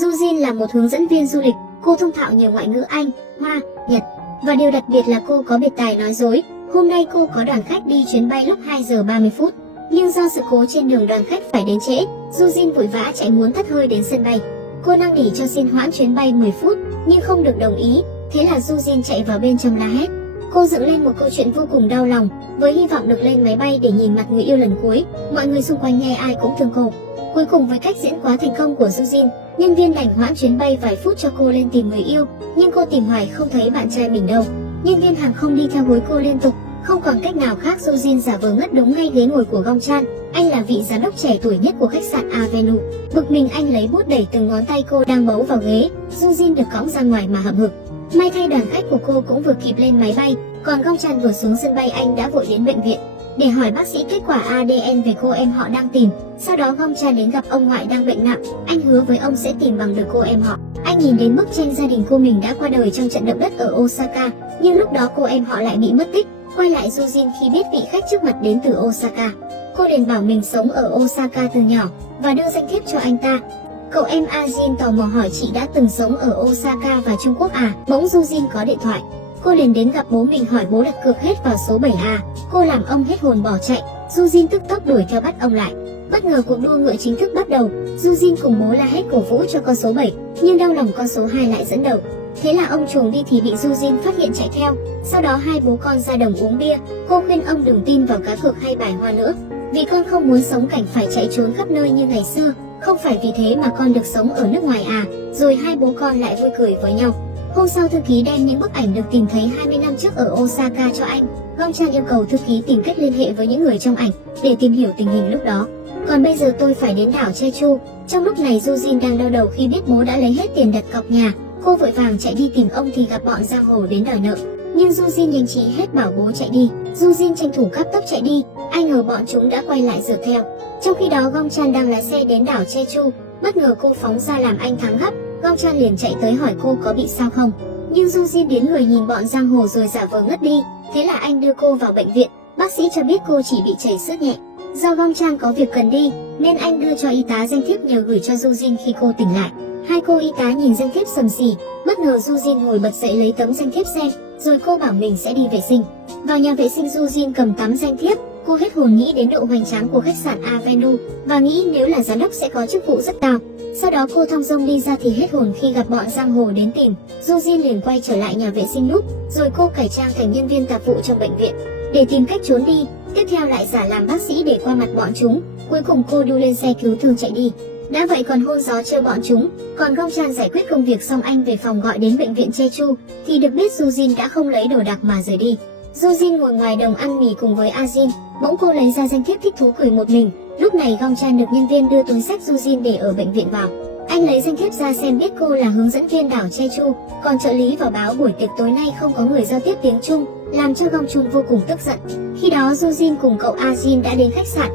Jujin là một hướng dẫn viên du lịch, cô thông thạo nhiều ngoại ngữ Anh, Hoa, Nhật. Và điều đặc biệt là cô có biệt tài nói dối. Hôm nay cô có đoàn khách đi chuyến bay lúc 2 giờ 30 phút. Nhưng do sự cố trên đường đoàn khách phải đến trễ, Jujin vội vã chạy muốn thắt hơi đến sân bay. Cô năn nỉ cho xin hoãn chuyến bay 10 phút, nhưng không được đồng ý. Thế là Jujin chạy vào bên trong la hét. Cô dựng lên một câu chuyện vô cùng đau lòng, với hy vọng được lên máy bay để nhìn mặt người yêu lần cuối. Mọi người xung quanh nghe ai cũng thương cô. Cuối cùng với cách diễn quá thành công của Jujin, nhân viên đành hoãn chuyến bay vài phút cho cô lên tìm người yêu, nhưng cô tìm hoài không thấy bạn trai mình đâu. Nhân viên hàng không đi theo hối cô liên tục, không còn cách nào khác. Jujin giả vờ ngất đúng ngay ghế ngồi của Gongchan. Anh là vị giám đốc trẻ tuổi nhất của khách sạn Avenue. Bực mình anh lấy bút đẩy từng ngón tay cô đang bấu vào ghế. Jujin được cõng ra ngoài mà hậm hực. May thay đoàn khách của cô cũng vừa kịp lên máy bay, còn Gongchan vừa xuống sân bay anh đã vội đến bệnh viện để hỏi bác sĩ kết quả ADN về cô em họ đang tìm. Sau đó Gongchan đến gặp ông ngoại đang bệnh nặng. Anh hứa với ông sẽ tìm bằng được cô em họ. Anh nhìn đến bức tranh gia đình cô mình đã qua đời trong trận động đất ở Osaka, nhưng lúc đó cô em họ lại bị mất tích. Quay lại Jujin khi biết vị khách trước mặt đến từ Osaka. Cô liền bảo mình sống ở Osaka từ nhỏ và đưa danh thiếp cho anh ta. Cậu em Ajin tò mò hỏi chị đã từng sống ở Osaka và Trung Quốc à? Bỗng Jujin có điện thoại. Cô liền đến gặp bố mình hỏi bố đặt cược hết vào số 7 à? Cô làm ông hết hồn bỏ chạy. Jujin tức tốc đuổi theo bắt ông lại. Bất ngờ cuộc đua ngựa chính thức bắt đầu. Jujin cùng bố la hét cổ vũ cho con số 7, nhưng đau lòng con số 2 lại dẫn đầu. Thế là ông chuồng đi thì bị Jujin phát hiện chạy theo. Sau đó hai bố con ra đồng uống bia. Cô khuyên ông đừng tin vào cá cược hay bài hoa nữa, vì con không muốn sống cảnh phải chạy trốn khắp nơi như ngày xưa. Không phải vì thế mà con được sống ở nước ngoài à? Rồi hai bố con lại vui cười với nhau. Hôm sau thư ký đem những bức ảnh được tìm thấy 20 năm trước ở Osaka cho anh. Gongchan yêu cầu thư ký tìm cách liên hệ với những người trong ảnh để tìm hiểu tình hình lúc đó. Còn bây giờ tôi phải đến đảo Jeju. Trong lúc này Jujin đang đau đầu khi biết bố đã lấy hết tiền đặt cọc nhà. Cô vội vàng chạy đi tìm ông thì gặp bọn giang hồ đến đòi nợ. Nhưng Jujin nhanh trí hết bảo bố chạy đi. Jujin tranh thủ cấp tốc chạy đi. Ai ngờ bọn chúng đã quay lại rượt theo. Trong khi đó Gongchan đang lái xe đến đảo Jeju. Bất ngờ cô phóng ra làm anh thắng gấp. Gongchan liền chạy tới hỏi cô có bị sao không. Nhưng Jujin đến người nhìn bọn giang hồ rồi giả vờ ngất đi. Thế là anh đưa cô vào bệnh viện. Bác sĩ cho biết cô chỉ bị chảy xước nhẹ. Do Gongchan có việc cần đi nên anh đưa cho y tá danh thiếp nhờ gửi cho Jujin khi cô tỉnh lại. Hai cô y tá nhìn danh thiếp sầm xì. Bất ngờ Jujin ngồi bật dậy lấy tấm danh thiếp xem, rồi cô bảo mình sẽ đi vệ sinh. Vào nhà vệ sinh Jujin cầm tấm danh thiếp. Cô hết hồn nghĩ đến độ hoành tráng của khách sạn Avenue và nghĩ nếu là giám đốc sẽ có chức vụ rất cao. Sau đó cô thong dong đi ra thì hết hồn khi gặp bọn giang hồ đến tìm. Jujin liền quay trở lại nhà vệ sinh núp, rồi cô cải trang thành nhân viên tạp vụ trong bệnh viện để tìm cách trốn đi. Tiếp theo lại giả làm bác sĩ để qua mặt bọn chúng. Cuối cùng cô đu lên xe cứu thương chạy đi. Đã vậy còn hôn gió trêu bọn chúng. Còn Gongchan giải quyết công việc xong anh về phòng gọi đến bệnh viện Jeju thì được biết Jujin đã không lấy đồ đạc mà rời đi. Jujin ngồi ngoài đồng ăn mì cùng với Ajin. Bỗng cô lấy ra danh thiếp thích thú cười một mình. Lúc này Gongchan được nhân viên đưa túi sách Jujin để ở bệnh viện vào. Anh lấy danh thiếp ra xem biết cô là hướng dẫn viên đảo Jeju. Còn trợ lý vào báo buổi tiệc tối nay không có người giao tiếp tiếng Trung, làm cho Gongchun vô cùng tức giận. Khi đó Jujin cùng cậu Ajin đã đến khách sạn.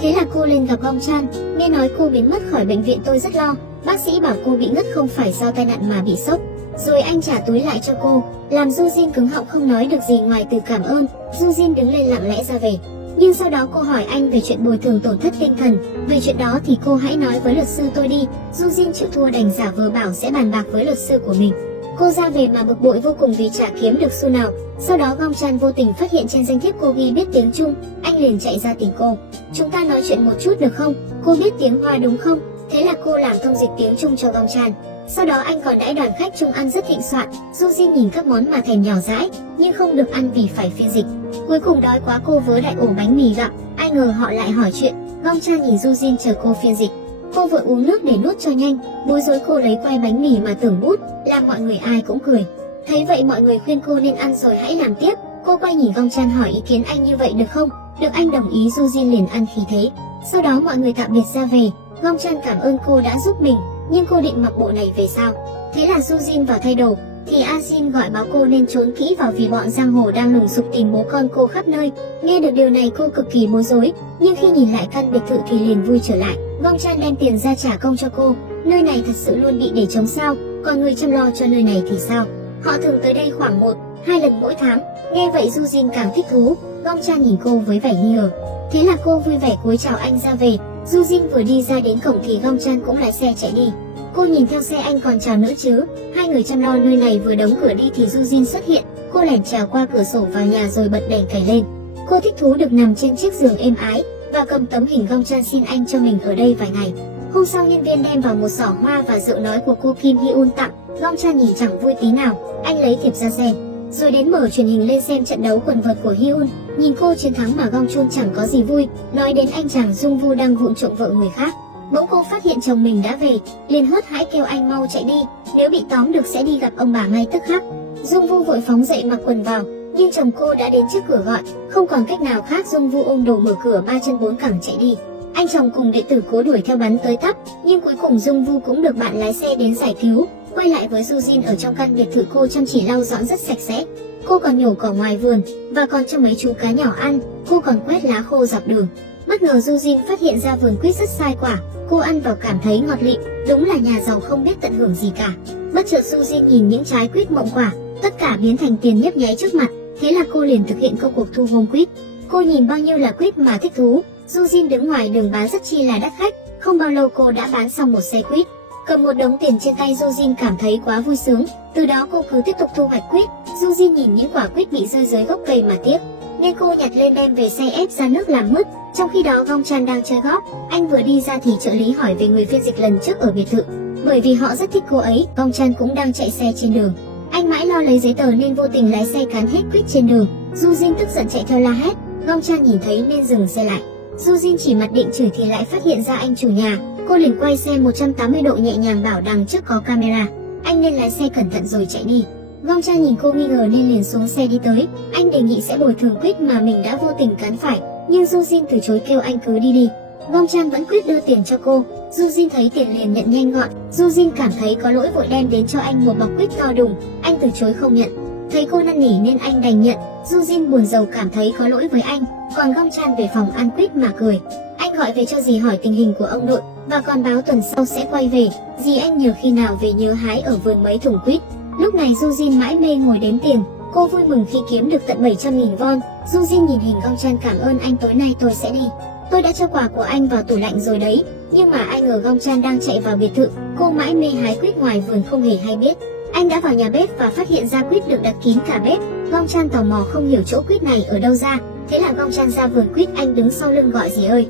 Thế là cô lên gặp Gongchan. Nghe nói cô biến mất khỏi bệnh viện tôi rất lo. Bác sĩ bảo cô bị ngất không phải do tai nạn mà bị sốc. Rồi anh trả túi lại cho cô, làm Jujin cứng họng không nói được gì ngoài từ cảm ơn. Jujin đứng lên lặng lẽ ra về. Nhưng sau đó cô hỏi anh về chuyện bồi thường tổn thất tinh thần. Về chuyện đó thì cô hãy nói với luật sư tôi đi. Jujin chịu thua đành giả vờ bảo sẽ bàn bạc với luật sư của mình. Cô ra về mà bực bội vô cùng vì chả kiếm được xu nào. Sau đó Gongchan vô tình phát hiện trên danh thiếp cô ghi biết tiếng Trung. Anh liền chạy ra tìm cô. Chúng ta nói chuyện một chút được không? Cô biết tiếng Hoa đúng không? Thế là cô làm thông dịch tiếng Trung cho Gongchan. Sau đó anh còn đãi đoàn khách Trung ăn rất thịnh soạn. Jujin nhìn các món mà thèm nhỏ dãi, nhưng không được ăn vì phải phiên dịch. Cuối cùng đói quá cô vớ đại ổ bánh mì gặm. Ai ngờ họ lại hỏi chuyện. Gongchan nhìn Jujin chờ cô phiên dịch. Cô vội uống nước để nuốt cho nhanh. Bối rối cô lấy quay bánh mì mà tưởng bút, làm mọi người ai cũng cười. Thấy vậy mọi người khuyên cô nên ăn rồi hãy làm tiếp. Cô quay nhìn Gongchan hỏi ý kiến anh như vậy được không? Được anh đồng ý. Jujin liền ăn khí thế. Sau đó mọi người tạm biệt ra về. Gongchan cảm ơn cô đã giúp mình, nhưng cô định mặc bộ này về sao? Thế là Jujin vào thay đồ, thì Ajin gọi báo cô nên trốn kỹ vào vì bọn giang hồ đang lùng sục tìm bố con cô khắp nơi. Nghe được điều này cô cực kỳ bối rối, nhưng khi nhìn lại căn biệt thự thì liền vui trở lại. Gongchan đem tiền ra trả công cho cô. Nơi này thật sự luôn bị để trống sao? Còn người chăm lo cho nơi này thì sao? Họ thường tới đây khoảng 1-2 lần mỗi tháng. Nghe vậy Jujin càng thích thú. Gongchan nhìn cô với vẻ nghi ngờ. Thế là cô vui vẻ cúi chào anh ra về. Jujin vừa đi ra đến cổng thì Gongchan cũng lái xe chạy đi. Cô nhìn theo xe anh còn chào nữa chứ, hai người chăm lo nơi này vừa đóng cửa đi thì Jujin xuất hiện. Cô lẻn trèo qua cửa sổ vào nhà rồi bật đèn cày lên. Cô thích thú được nằm trên chiếc giường êm ái và cầm tấm hình Gongchan xin anh cho mình ở đây vài ngày. Hôm sau nhân viên đem vào một giỏ hoa và rượu nói của cô Kim Hyun tặng. Gongchan nhìn chẳng vui tí nào, anh lấy thiệp ra xem, rồi đến mở truyền hình lên xem trận đấu quần vợt của Hyun. Nhìn cô chiến thắng mà Gongchun chẳng có gì vui, nói đến anh chàng Jungwoo đang vụng trộm vợ người khác. Bỗng cô phát hiện chồng mình đã về, liền hớt hãi kêu anh mau chạy đi, nếu bị tóm được sẽ đi gặp ông bà ngay tức khắc. Jungwoo vội phóng dậy mặc quần vào, nhưng chồng cô đã đến trước cửa gọi, không còn cách nào khác Jungwoo ôm đồ mở cửa ba chân bốn cẳng chạy đi. Anh chồng cùng đệ tử cố đuổi theo bắn tới tấp, nhưng cuối cùng Jungwoo cũng được bạn lái xe đến giải cứu. Quay lại với Jujin ở trong căn biệt thự, cô chăm chỉ lau dọn rất sạch sẽ. Cô còn nhổ cỏ ngoài vườn và còn cho mấy chú cá nhỏ ăn. Cô còn quét lá khô dọc đường. Bất ngờ Jujin phát hiện ra vườn quýt rất sai quả. Cô ăn vào cảm thấy ngọt lịm, đúng là nhà giàu không biết tận hưởng gì cả. Bất chợt Jujin nhìn những trái quýt mộng quả, tất cả biến thành tiền nhấp nháy trước mặt. Thế là cô liền thực hiện công cuộc thu gom quýt. Cô nhìn bao nhiêu là quýt mà thích thú. Jujin đứng ngoài đường bán rất chi là đắt khách. Không bao lâu cô đã bán xong một xe quýt. Cầm một đống tiền trên tay, Jujin cảm thấy quá vui sướng. Từ đó cô cứ tiếp tục thu hoạch quýt. Jujin nhìn những quả quýt bị rơi dưới gốc cây mà tiếc, nên cô nhặt lên đem về xe ép ra nước làm mứt. Trong khi đó Gongchan đang chơi golf. Anh vừa đi ra thì trợ lý hỏi về người phiên dịch lần trước ở biệt thự. Bởi vì họ rất thích cô ấy, Gongchan cũng đang chạy xe trên đường. Anh mãi lo lấy giấy tờ nên vô tình lái xe cán hết quýt trên đường. Jujin tức giận chạy theo la hét. Gongchan nhìn thấy nên dừng xe lại. Jujin chỉ mặt định chửi thì lại phát hiện ra anh chủ nhà. Cô liền quay xe 180 độ nhẹ nhàng bảo đằng trước có camera, anh nên lái xe cẩn thận rồi chạy đi. Gongchan nhìn cô nghi ngờ nên liền xuống xe đi tới. Anh đề nghị sẽ bồi thường quýt mà mình đã vô tình cán phải, nhưng Jujin từ chối kêu anh cứ đi đi. Gongchan vẫn quyết đưa tiền cho cô. Jujin thấy tiền liền nhận nhanh gọn. Jujin cảm thấy có lỗi vội đem đến cho anh một bọc quýt to đùng. Anh từ chối không nhận. Thấy cô năn nỉ nên anh đành nhận. Jujin buồn rầu cảm thấy có lỗi với anh. Còn Gongchan về phòng ăn quýt mà cười. Anh gọi về cho dì hỏi tình hình của ông nội và còn báo tuần sau sẽ quay về. Dì anh nhờ khi nào về nhớ hái ở vườn mấy thùng quýt. Lúc này Jujin mãi mê ngồi đếm tiền. Cô vui mừng khi kiếm được tận 700.000 won. Jujin nhìn hình Gongchan cảm ơn anh, tối nay tôi sẽ đi. Tôi đã cho quà của anh vào tủ lạnh rồi đấy. Nhưng mà ai ngờ Gongchan đang chạy vào biệt thự. Cô mãi mê hái quýt ngoài vườn không hề hay biết. Anh đã vào nhà bếp và phát hiện ra quýt được đặt kín cả bếp. Gongchan tò mò không hiểu chỗ quýt này ở đâu ra. Thế là Gongchan ra vườn quýt, anh đứng sau lưng gọi dì ơi.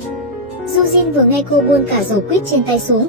Jujin vừa nghe cô buông cả rổ quýt trên tay xuống,